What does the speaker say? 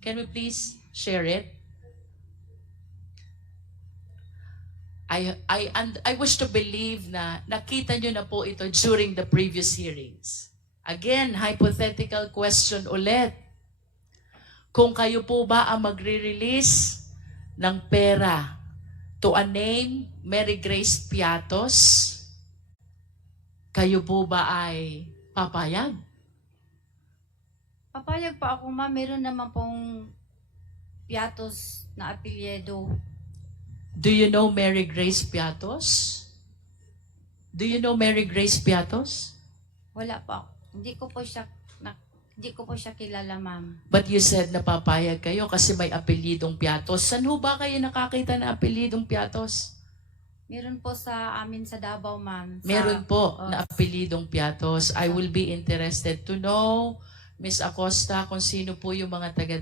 Can we please share it? I wish to believe na nakita nyo na po ito during the previous hearings. Again, hypothetical question ulit. Kung kayo po ba ang magre-release ng pera to a name, Mary Grace Piatos, kayo po ba ay papayag? Papayag pa ako, ma'am. Meron naman pong Piatos na apelyido. Do you know Mary Grace Piatos? Do you know Mary Grace Piatos? Wala pa. Hindi ko po siya kilala, ma'am. But you said na papayag kayo kasi may apelidong Piatos. Saan ho ba kayo nakakita ng apelidong Piatos? Meron po sa amin sa Davao, ma'am. Meron po na apelidong Piatos. I will be interested to know, Miss Acosta, kung sino po yung mga taga